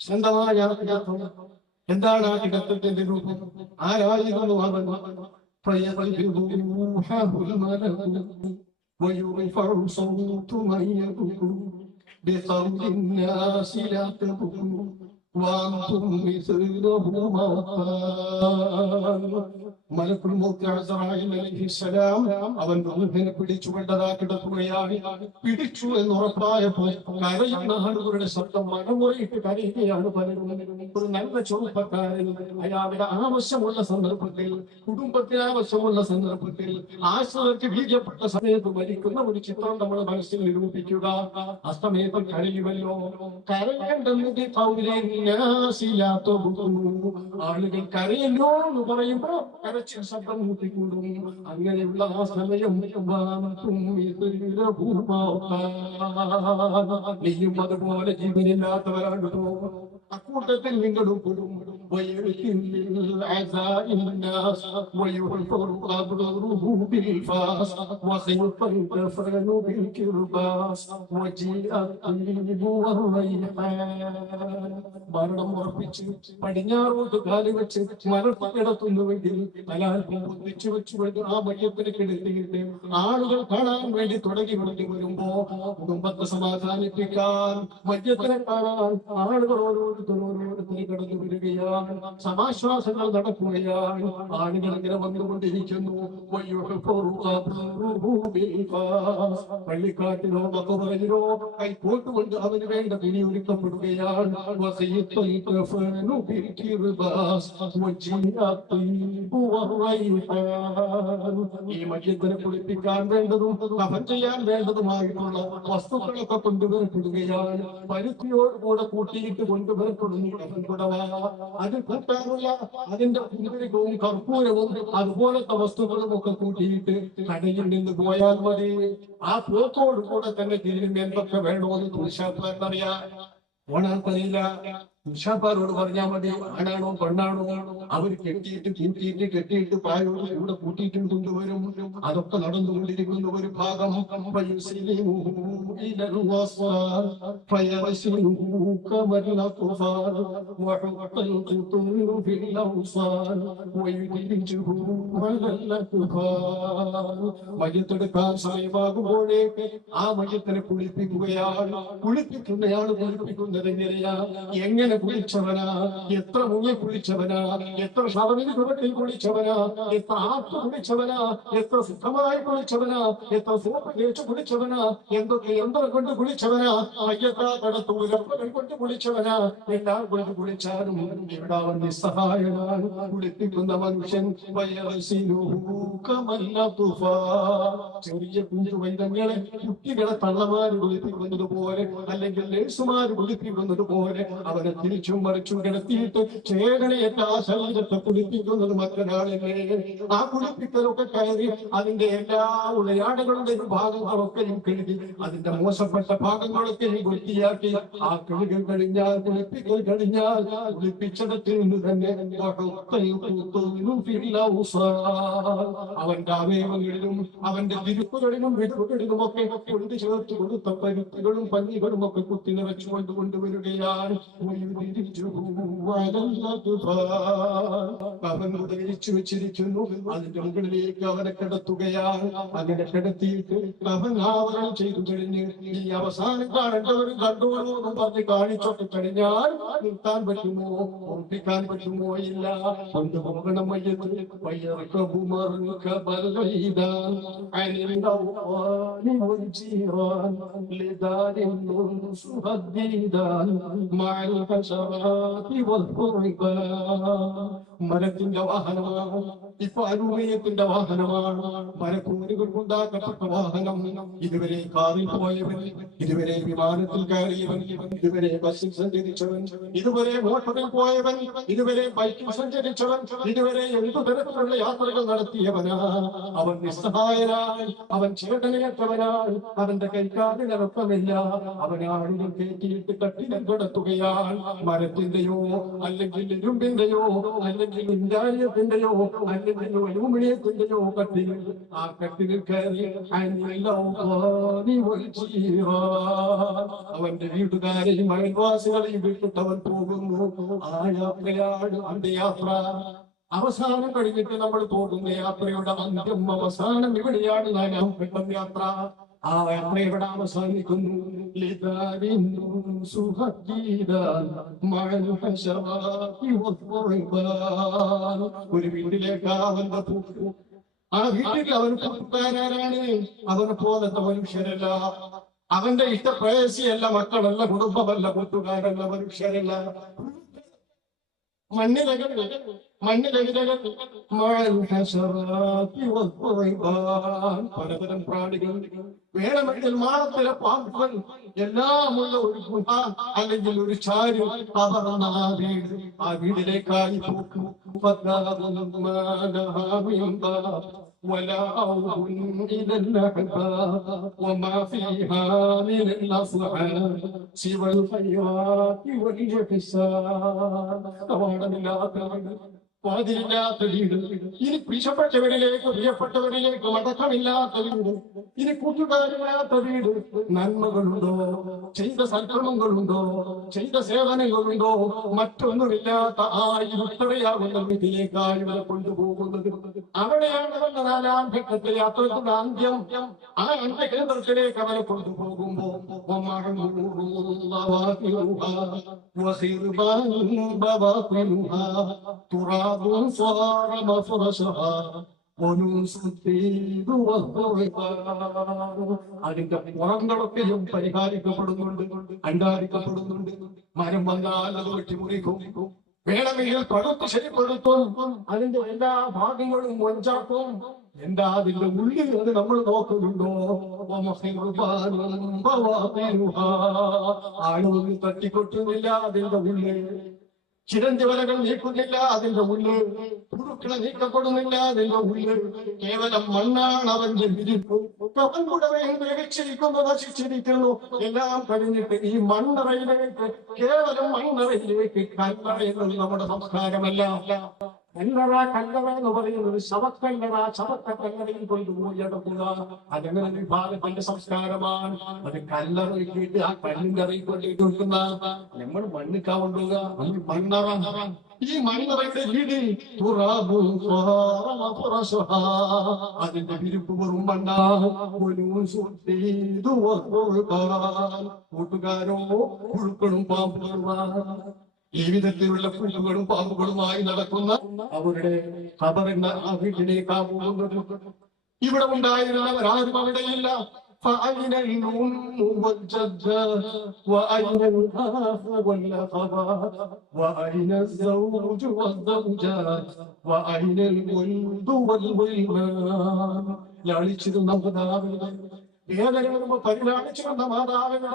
സ്വന്തമായ കിടത്തം എന്താണ് ആ കിടത്തത്തിന്റെ രൂപം ആരായിരുന്നു അവൻ فيضربوحه الملك ويرفع صوت من يدعو بقول الناس لا تبكوا وأنتم مثله موتان മലക്കുൽ മൗത്ത് അസ്രായിൽ അലൈഹിസ്സലാം അവൻ റൂഹിനെ പിടിച്ചുകൊണ്ടതാ കിടക്കുകയാണ്. പിടിച്ചു എന്ന് ഉറപ്പായപ്പോൾ കരയുന്ന ആളുകളുടെ ശബ്ദം മണമുറയിട്ട് കരയുകയാണ് പലരും. ഒരു നല്ല ചെറുപ്പക്കാരൻ അയാളുടെ ആവശ്യമുള്ള സന്ദർഭത്തിൽ കുടുംബത്തിന് ആവശ്യമുള്ള സന്ദർഭത്തിൽ ആശ്രയർക്ക് വീര്യപ്പെട്ട സമയത്ത് മരിക്കുന്ന ഒരു ചിത്രം നമ്മൾ മനസ്സിൽ നിരൂപിക്കുക. അസ്തമയത്തിൽ കരയുമല്ലോ. കരയേണ്ടെന്ന് പൗരനാശില്ലാത്ത ആളുകൾ കരയല്ലോ എന്ന് പറയുമ്പോ കരച്ചിൽ ശബ്ദം കൂട്ടിക്കൂടും അങ്ങനെയുള്ള ആ സമയം നീയും അതുപോലെ ജീവനില്ലാത്തവരാണ് അക്കൂട്ടത്തിൽ നിങ്ങളും പെടും ويرث للعزاء الناس ويحفر قبره بالفاس وخيط الكفن بالكرباس وجيء الطيب والريحان മരണം ഉറപ്പിച്ച് പടിഞ്ഞാറോട്ട് കാല് വെച്ച് മരത്ത് കിടത്തുന്നുവെങ്കിൽ തലാൽപ്പം ഒന്നിച്ചു വെച്ചുകൊണ്ട് ആ മയ്യത്തിന് കിടത്തിയിട്ട് ആളുകൾ കാണാൻ വേണ്ടി തുടങ്ങി വേണ്ടി വരുമ്പോ കുടുംബത്തെ സമാധാനിപ്പിക്കാൻ മയ്യത്തിനെ കാണാൻ ആളുകൾ ഓരോരുത്തർ ഓരോരുത്തർ കടന്നു വരികയാണ് സമാശ്വാസങ്ങൾ നടക്കുകയാണ്. ആളുകൾ ഇങ്ങനെ വന്നുകൊണ്ടിരിക്കുന്നു. പള്ളിക്കാട്ടിലോ മക്കവരയിലോ കൈക്കോട്ട് കൊണ്ട് അവന് വേണ്ട വിനി ഒരുക്കപ്പെടുകയാണ്. ഈ മയ്യത്തിനെ കുളിപ്പിക്കാൻ വേണ്ടതും കഫൻ ചെയ്യാൻ വേണ്ടതുമായിട്ടുള്ള വസ്തുക്കളൊക്കെ കൊണ്ടുവരപ്പെടുകയാണ്. പരുത്തിയോടുകൂടെ കൂട്ടിയിട്ട് കൊണ്ടുവരപ്പെടുന്നു കഫൻ കുടവ. അത് കൂട്ടാനുള്ള അതിന്റെ കുന്തിരിക്കവും കർപ്പൂരവും അതുപോലത്തെ വസ്തുക്കളും ഒക്കെ കൂട്ടിയിട്ട് കടയിൽ നിന്ന് പോയാൽ മതി. ആ പോക്കോട് കൂടെ തന്നെ തിരിഞ്ഞ് എന്തൊക്കെ വേണമെന്ന് തുണിശാപ്പ് എന്നറിയാം ഓണാർക്കറിയില്ല ഉഷാപ്പാരോട് പറഞ്ഞാൽ മതി ആണാണോ പെണ്ണാണോ? അവർ കെട്ടിയിട്ട് കിട്ടിയിട്ട് കെട്ടിയിട്ട് പായോട് ഇവിടെ കൂട്ടിയിട്ടും കൊണ്ടുവരും. അതൊക്കെ നടന്നുകൊണ്ടിരിക്കുന്ന ഒരു ഭാഗം. മയത്തെടുക്കാൻ സമയമാകുമ്പോഴേ ആ മയത്തിനെ കുളിപ്പിക്കുകയാണ്. കുളിപ്പിക്കുന്നയാണ് കുളിപ്പിക്കുന്നത് എങ്ങനെയാണ് എങ്ങനെ കുളിച്ചവനാ എത്ര മുങ്ങി കുളിച്ചവനാ എത്ര ഷവനിൽ ചുവട്ടിൽ കുളിച്ചവനാ എത്ര ആത്തു കുളിച്ചവനാ എത്ര സിദ്ധമായി കുളിച്ചവനാ എത്ര സോപ്പ് തേച്ച് കുളിച്ചവനാ എന്തൊക്കെ യന്ത്രം കൊണ്ട് കുളിച്ചവനാ അയ്യത്താ കടത്തൂരപ്പകൾ കൊണ്ട് കുളിച്ചവനാ എല്ലാം കൊണ്ട് കുളിച്ചാലും എവിടാവൻ നിസ്സഹായമാണ്. കുളിപ്പിക്കുന്ന മനുഷ്യൻ ചെറിയ കുഞ്ഞു വൈദ്യങ്ങളെ കുട്ടികളെ തള്ളമാര് കുളിപ്പിക്കുന്നത് പോലെ അല്ലെങ്കിൽ നേഴ്സുമാര് കുളിപ്പിക്കുന്നത് പോലെ അവനെ തിരിച്ചും മറിച്ചും കിടത്തിയിട്ട് ചേകനയേറ്റ ആ ശരീരത്തെ കുളിപ്പിക്കുന്നത് മറ്റൊരാളല്ലേ? ആ കുളിപ്പിക്കലൊക്കെ കയറി അതിന്റെ എല്ലാ ഉളയാടകളുടെയും ഭാഗങ്ങളൊക്കെയും കഴുകി അതിന്റെ മോശപ്പെട്ട ഭാഗങ്ങളൊക്കെയും വൃത്തിയാക്കി. ആ കഴുകൽ കഴിഞ്ഞാൽ കുളിപ്പിക്കൽ കഴിഞ്ഞാൽ കുളിപ്പിച്ചിടത്തിൽ നിന്ന് തന്നെ അവന്റെ അവയവങ്ങളിലും അവന്റെ തിരുപ്പുകളിലും വിടുപ്പുകളിലും ഒക്കെ കൊണ്ട് ചേർത്ത് കൊടുത്ത പരുത്തുകളും പഞ്ഞികളും ഒക്കെ കുത്തി നിറച്ചുകൊണ്ട് കൊണ്ടുവരികയാണ് അവൻ ഉദയിച്ചു വെച്ചിരിക്കുന്നു അതിന്റെ മുകളിലേക്ക് അവനെ കിടത്തുകയാണ് അങ്ങനെ കിടത്തിയിട്ട് അവൻ ആവരണം ചെയ്തു കഴിഞ്ഞ് ഈ അവസാനം കാണേണ്ടവരും കണ്ടോളൂ എന്നും പറഞ്ഞ് കാണിച്ചൊക്കെ കഴിഞ്ഞാൽ നിർത്താൻ പറ്റുമോ ഓർപ്പിക്കാൻ പറ്റുമോ ഇല്ല കൊണ്ടുപോകണം മയ്യത്ത് ويركب مركب الغيدان عن الأوطان മരത്തിന്റെ വാഹനമാണ്. ഇപ്പൊ അരൂപീയത്തിന്റെ വാഹനമാണ്. മരക്കൂലുകൾ കൊണ്ടാക്കപ്പെട്ട വാഹനം. ഇതുവരെ കാറിൽ പോയവൻ ഇതുവരെ വിമാനത്തിൽ കയറിയവൻ ഇതുവരെ ബസ്സിൽ സഞ്ചരിച്ചവൻ ഇതുവരെ മോട്ടറിൽ പോയവൻ ഇതുവരെ ബൈക്കിൽ സഞ്ചരിച്ചവൻ ഇതുവരെ എന്തു തരത്തിലുള്ള യാത്രകൾ നടത്തിയവനാണ്. അവൻ നിസ്സഹായനായി അവൻ ചേട്ടനേറ്റവനായി അവന്റെ കൈക്കാലിന് രക്തമില്ല അവൻ കേട്ടിയിട്ട് കയറ്റിയിട്ട് കട്ടിടം കിടത്തുകയാൽ മരത്തിന്റെയോ അല്ലെങ്കിൽ ഇരുമ്പിന്റെയോ അല്ലെങ്കിൽ ഇൻഡാലിയത്തിന്റെയോ അല്ലെങ്കിൽ ഒരുമണിയത്തിന്റെയോ കട്ടിൽ ആ കട്ടിലിൽ കയറി. അവന്റെ വീട്ടുകാരെയും അയൽവാസികളെയും വിട്ടിട്ട് അവൻ പോകുന്നു ആ യാത്രയാണ് അവന്റെ യാത്ര അവസാനം കഴിഞ്ഞിട്ട് നമ്മൾ പോകുന്ന യാത്രയുടെ അന്ത്യം അവസാനം ഇവിടെയാണ് നാലാം ഘട്ടം യാത്ര. ആ യാത്ര ഇവിടെ അവസാനിക്കുന്നു. ഒരു വീട്ടിലേക്ക് പോകും ആ വീട്ടിൽ അവൻ കൂട്ടുകാരാണ് അവനെ പോലത്തെ മനുഷ്യരല്ല. അവന്റെ ഇഷ്ടപ്രേയസിയല്ല മക്കളല്ല കുടുംബമല്ല കൂട്ടുകാരല്ല മനുഷ്യരല്ല. മണ്ണിലകൾ പലതരം പ്രാണികൾ വേണമെങ്കിൽ മാളത്തിലെ പാമ്പുകൾ എല്ലാമുള്ള ഒരു ഗുഹ അല്ലെങ്കിൽ ഒരു ചാരു കവർന്ന ആ വീട് ആ വീടിലേക്കായി പോക്കും ولا أوض إلى الأحباب وما فيها من الأصحاب سوى الخيرات والإحسان കവാടമില്ലാത്ത വീട് വാതിലില്ലാത്ത വീട് ഇനി പ്രിയപ്പെട്ടവരിലേക്ക് പ്രിയപ്പെട്ടവരിലേക്ക് മടക്കമില്ലാത്ത വീട് ഇനി കൂട്ടുകാരില്ലാത്ത വീട് നന്മകളുണ്ടോ? ചെയ്ത സൽക്കർമ്മങ്ങളുണ്ടോ ചെയ്ത സേവനങ്ങളുണ്ടോ? മറ്റൊന്നുമില്ലാത്ത ആ ഇരുട്ടറയാകുന്ന വീട്ടിലേക്കായി ഇവരെ കൊണ്ടുപോകുന്നത്. അവിടെയാണ് അവരുടെ നാലാം ഘട്ടത്തെ യാത്രയുടെ അന്ത്യം. ആ അന്ത്യകേന്ദ്രത്തിലേക്ക് അവരെ കൊണ്ടുപോകുമ്പോ തുറ بواطنها تراب صار مفرشها ونوس الطيب والضربان അതിന്റെ പുറങ്ങളൊക്കെയും പരിഹാരിക്കപ്പെടുന്നുണ്ട് അണ്ടാരിക്കപ്പെടുന്നുണ്ട് മരം വന്നാൽ അത് വെട്ടിമുറിക്കും വേണമെങ്കിൽ പടുത്ത് ശരിപ്പെടുത്തും അതിന്റെ എല്ലാ ഭാഗങ്ങളും മൊഞ്ചാക്കും എന്താ അതിന്റെ ഉള്ളിൽ അത് നമ്മൾ നോക്കുന്നുണ്ടോ ആളുകൾ തട്ടിക്കൊട്ടുന്നില്ല അതിന്റെ ഉള്ളിൽ ചിരഞ്ജവലകൾ നീക്കുന്നില്ല അതിന്റെ ഉള്ളിൽ പുഴുക്കളെ നീക്കപ്പെടുന്നില്ല അതിന്റെ ഉള്ളിൽ കേവലം മണ്ണാണ് അവന്റെ വിരിപ്പ് അവൻ കൂടെ ഗ്രഹിച്ചിരിക്കുന്നു നശിച്ചിരിക്കുന്നു. എല്ലാം കഴിഞ്ഞിട്ട് ഈ മണ്ണറയിലേക്ക് കേവലം മണ്ണറയിലേക്ക് കല്ലറയുന്നത് നമ്മുടെ സംസ്കാരമല്ല കല്ലറ കല്ലറ എന്ന് പറയുന്നത് ശവക്കല്ലറ ശവക്ക കല്ലറയിൽ കൊണ്ടുപോയി അടക്കുക അതങ്ങനെ വിഭാഗത്തിന്റെ സംസ്കാരമാണ്. അത് കല്ലറയിട്ട് ആ കല്ലിന്റെ അറിയിൽ കൊണ്ടിട്ട് വെക്കുന്ന നമ്മൾ മണ്ണിക്കാ കൊണ്ടുക മണ്ണറ ഈ മണ്ണിറയുടെ വീട്. അതിന്റെ വിരിപ്പ് വെറും മണ്ണാ. കൂട്ടുകാരോ പുഴുക്കളും പാമ്പുകളുമാണ് ഈ വിധത്തിലുള്ള പുല്ലുകളും പാമ്പുകളുമായി നടക്കുന്ന അവരുടെ ഖബറിന്റെ ആ വീട്ടിലേക്കാ പോകുന്നത് ഇവിടെ ഉണ്ടായിരുന്നവരാരും അവിടെയില്ല فأين الأم والجدة وأين الأخ والأخوات وأين الزوج والزوجات وأين الولد والولمان ലാളിച്ചിരുന്ന മാതാവിനെ വേദന വരുമ്പോ പരിലാളിച്ചിരുന്ന മാതാവിനെ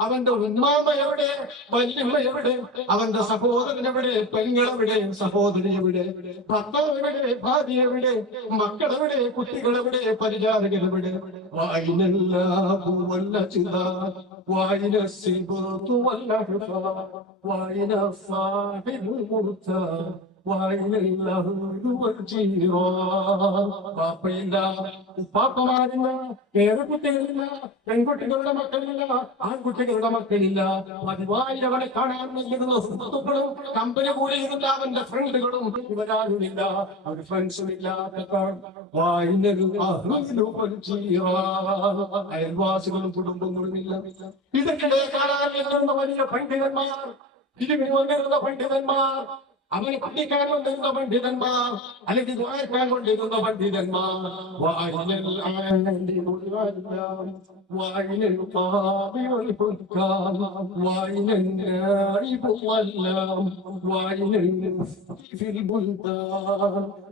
അവന്റെ ഉമ്മാമ എവിടെ? വല്യമ്മ എവിടെ? അവന്റെ സഹോദരൻ എവിടെ? പെങ്ങളെവിടെ സഹോദരി എവിടെ? ഭർത്താവ് എവിടെ? ഭാര്യ എവിടെ? മക്കളെവിടെ കുട്ടികളെവിടെ പരിചാരകരെവിടെ എവിടെ? ചിന്ത. വായിന ഉപ്പാപ്പമാരില്ല പേരക്കുട്ടികളില്ല പെൺകുട്ടികളുടെ മക്കളില്ല ആൺകുട്ടികളുടെ മക്കളില്ല പതിവായി അവനെ കാണാൻ നൽകുന്ന സുഹൃത്തുക്കളും കമ്പനി കൂടെ ഇരുന്ന അവന്റെ ഫ്രണ്ടുകളും ഇവരാരുമില്ല അവർ ഫ്രണ്ട്സും ഇല്ലാത്ത അയൽവാസികളും കുടുംബങ്ങളും ഇല്ല ഇതിനിടെ കാണാൻ വരുന്ന വലിയ പണ്ഡിതന്മാർ ഇതിന് വന്നിരുന്ന പണ്ഡിതന്മാർ അവനെ കുട്ടിക്കാൻ കൊണ്ടിരുന്ന പണ്ഡിതന്മാർ അല്ലെങ്കിൽ വായിക്കാൻ കൊണ്ടിരുന്ന പണ്ഡിതന്മാർ.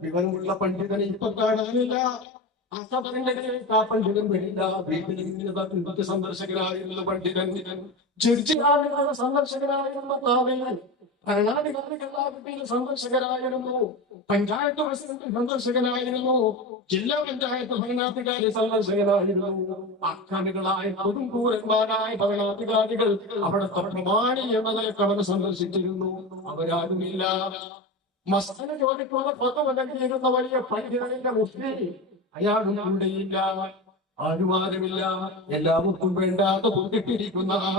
വിവരമുള്ള പണ്ഡിതനെ ഇപ്പൊ കാണാനില്ല. സന്ദർശകരായിരുന്നു പണ്ഡിതൻ വേണ്ട വീട്ടിലെ സന്ദർശകരായുള്ള ഭരണാധികാരികൾ സന്ദർശകരായിരുന്നു. പഞ്ചായത്ത് പ്രസിഡന്റ് സന്ദർശകനായിരുന്നു. ജില്ലാ പഞ്ചായത്ത് ഭരണാധികാരി സന്ദർശകനായിരുന്നു. അക്രമികളായ കൊടുങ്കൂരന്മാരായ ഭരണാധികാരികൾ അവിടുത്തെ പ്രമാണി എന്ന നിലയ്ക്ക് അവർ സന്ദർശിച്ചിരുന്നു. അവരാരുമില്ല. മസ്തന ജോലിക്കുള്ള പദം നൽകിയിരുന്ന വലിയ പണ്ഡിതന്റെ മുസ്ലിം. അയാളും ഇവിടെയില്ല. ആരുമാരുമില്ല എല്ലാവർക്കും വേണ്ടാതെ കൊണ്ടിട്ടിരിക്കുന്ന ആ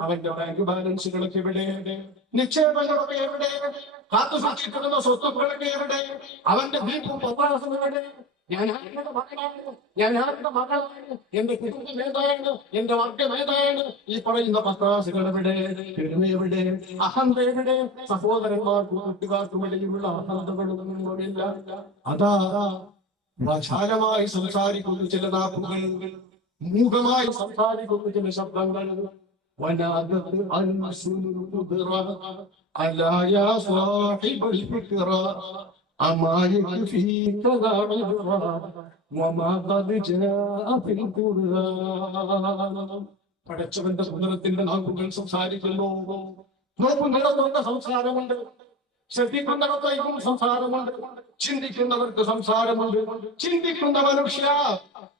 അവന്റെ ബാങ്ക് ബാലൻസുകളൊക്കെ എവിടെ? നിക്ഷേപങ്ങളൊക്കെ എവിടെ? കാത്തു സൂക്ഷിക്കുന്ന സ്വത്തുക്കളൊക്കെ എവിടെ? അവന്റെ പ്രവാസം എവിടെ ഞാൻ ആരുടെ മകനാണ് ഞാൻ ആരുടെ മകളാണ് എന്റെ കുടുംബം ഏതാണ് എന്റെ വർഗം ഏതാണ് ഈ പറയുന്ന പത്രാസുകൾ എവിടെ പെരുമ എവിടെ അഹന്ത എവിടെ സഹോദരന്മാർക്കും കൂട്ടുകാർക്കും ഇടയിലുള്ള അഹന്തകളൊന്നുമില്ല അതാ വാചാലമായി സംസാരിക്കുന്നു ചില നാക്കുകൾ മൂകമായി സംസാരിക്കുന്നു ചില ശബ്ദങ്ങൾ ونادت الرسول القدرى ألا يا صاحب الفكرة أما يكفيك ذعرا وما قد جاء في القرآن പടച്ചവന്റെ സുന്ദരത്തിന്റെ നാക്കുകൾ സംസാരിക്കുന്നു നോക്കുന്നിടത്തുണ്ട് സംസാരമുണ്ട് ശ്രദ്ധിക്കുന്നിടത്തേക്കും സംസാരമുണ്ട് ചിന്തിക്കുന്നവർക്ക് സംസാരമുണ്ട് ചിന്തിക്കുന്ന മനുഷ്യ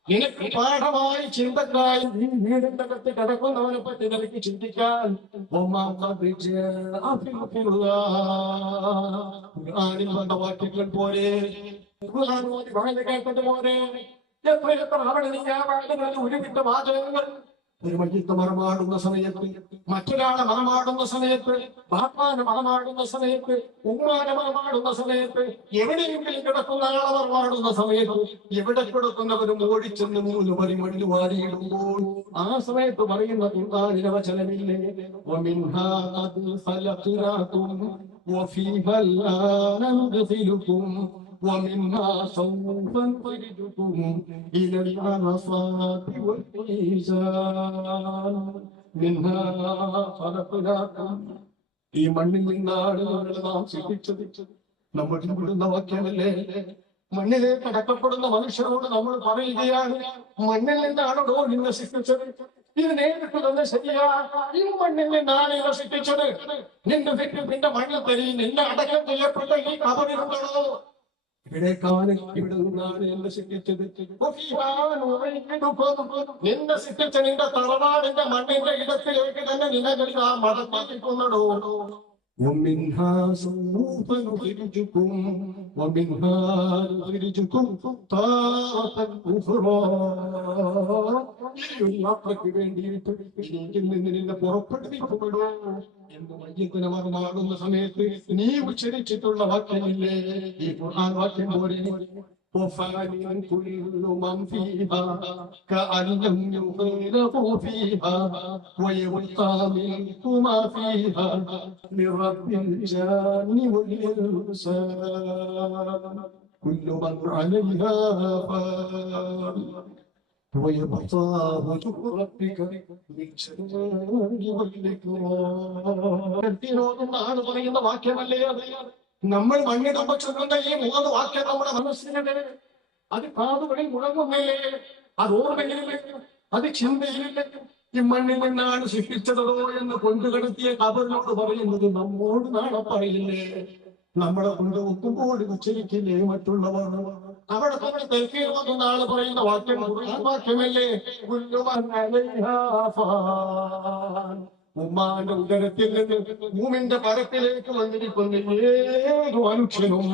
നിനക്ക് പാഠമായി ചിന്തക്കായി നീ വീടിന്റെ അകത്ത് കിടക്കുന്നവനെ പറ്റി നിനക്ക് ചിന്തിക്കാൻ ഖുർആനിൽ പോലെ വായന കേട്ടത് പോലെ എത്ര അവിടെ നീ ആ വായനകളിൽ ഉരുവിട്ട വാചകങ്ങൾ ഒരു വൈദ്യുത മറമാടുന്ന സമയത്ത് മറ്റൊരാളെ മറമാടുന്ന സമയത്ത് ബാപ്പാനെ മറമാടുന്ന സമയത്ത് ഉമ്മാനെ മറമാടുന്ന സമയത്ത് എവിടെയെങ്കിലും കിടക്കുന്ന ആളെ മറമാടുന്ന സമയത്ത് എവിടെ കിടക്കുന്നവരും ഓടിച്ചെന്ന് മൂന്ന് പറി വാരിയിടുമ്പോൾ ആ സമയത്ത് പറയുന്ന ഇമ്മാനിന വചനമില്ലേ? ഫലത്തിലാക്കും قد خلقناكم وفيها الآن ندخلكم ومنها سوف نخرجكم إلى العرصات والميزان منها خلقناكم ഈ മണ്ണിൽ നിന്നാണ് നമ്മളെ നാം സൃഷ്ടിച്ചത് നമ്മൾ ഇവിടുന്ന വാക്യമല്ലേ മണ്ണിലേക്ക് അടക്കപ്പെടുന്ന മനുഷ്യരോട് നമ്മൾ പറയുകയാണ് മണ്ണിൽ നിന്നാണോ നിന്നെ സൃഷ്ടിച്ചത് ഇത് നേരിട്ട് തന്നെ ശരിയാ ഈ മണ്ണിൽ നിന്നാണ് ഇവ സൃഷ്ടിച്ചത് നിന്റെ തെറ്റ് നിന്റെ മണ്ണിൽ തരി നിന്നെ അടക്കം ചെയ്യപ്പെട്ട ഈ കബറിലുണ്ടോ നിന്നെ ശിക്ഷിച്ച നിന്റെ തറവാടിന്റെ മണ്ണിന്റെ ഇടത്തിലേക്ക് തന്നെ നിന്നെ ആ മടക്കിക്കുന്നടോ ومنها سوف نخرجكم ومنها نخرجكم تارة أخرى ഈ യാത്രയ്ക്ക് വേണ്ടിയിട്ട് ഇതിൽ നിന്ന് നിന്നെ പുറപ്പെടുവിക്കപ്പെടൂ എന്ന് മയ്യത്തിന് മറമാകുന്ന സമയത്ത് നീ ഉച്ചരിച്ചിട്ടുള്ള വാക്യമില്ലേ ഈ ഖുർആൻ വാക്യം പോലെ وفانٍ كل من فيها كأن لم يغيره فيها ويبقى منه ما فيها من رب الجان والإنسان كل من عليها فان ويبقى وجه ربك بالجلال والإكرام എന്നാണ് പറയുന്ന വാക്യമല്ലേ അത് നമ്മൾ മണ്ണിടുമ്പോ ചൊല്ലുന്ന ഈ മൂന്ന് വാക്യം നമ്മുടെ മനസ്സിനെ അത് കാതുകളിൽ മുഴങ്ങുന്നില്ലേ അത് ഓർമ്മയിലില്ലേ അത് ചിന്തയിലില്ലേ ഈ മണ്ണിൽ നിന്നാണ് സൃഷ്ടിച്ചതോ എന്ന് കൊണ്ടുകിടത്തിയ കബറിനോട് പറയുന്നത് നമ്മോട് നാളെ പറയില്ലേ? നമ്മളെ കൊണ്ട് ഒക്കുമ്പോൾ ഉച്ചരിക്കില്ലേ മറ്റുള്ളവർ? അവിടെ തെൽക്കിയിരുന്ന ആൾ പറയുന്ന വാക്യം വാക്യമല്ലേ. ഉമ്മാന്റെ ഉദരത്തിൽ നിന്ന് ഭൂമിന്റെ പരത്തിലേക്ക് വന്നിരിക്കുന്ന. ഏത് മനുഷ്യനും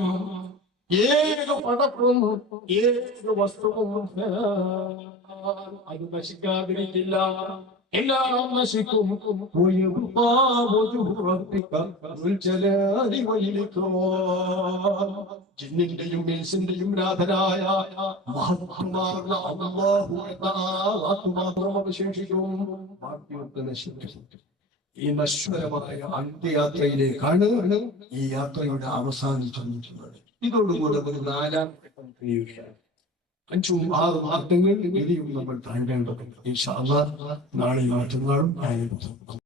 ഏത് പടപ്പും ഏത് വസ്തുവും അത് നശിക്കാതിരിക്കില്ല. എല്ലാം നശിക്കും. ജിന്നിന്റെയും മീൻസിന്റെയും രാധരായ മഹത്മാർന്ന അള്ളാഹു മാത്രം അവശേഷിക്കും. ബാക്കിയൊക്കെ നശിക്കും ഈ നശ്വരമായ അന്ത്യയാത്രയിലേക്കാണ് ഈ യാത്രയുടെ അവസാനം ചെന്നിട്ടുള്ളത് ഇതോടുകൂടെ ഒരു നാലാം ഘട്ടം കഴിയുകയാണ്. അഞ്ചും ആറ് മാർഗങ്ങൾ ഇനിയും നമ്മൾ താണ്ടേണ്ടതുണ്ട് ഈ നാളെ മറ്റന്നാളും ആയിരുന്നു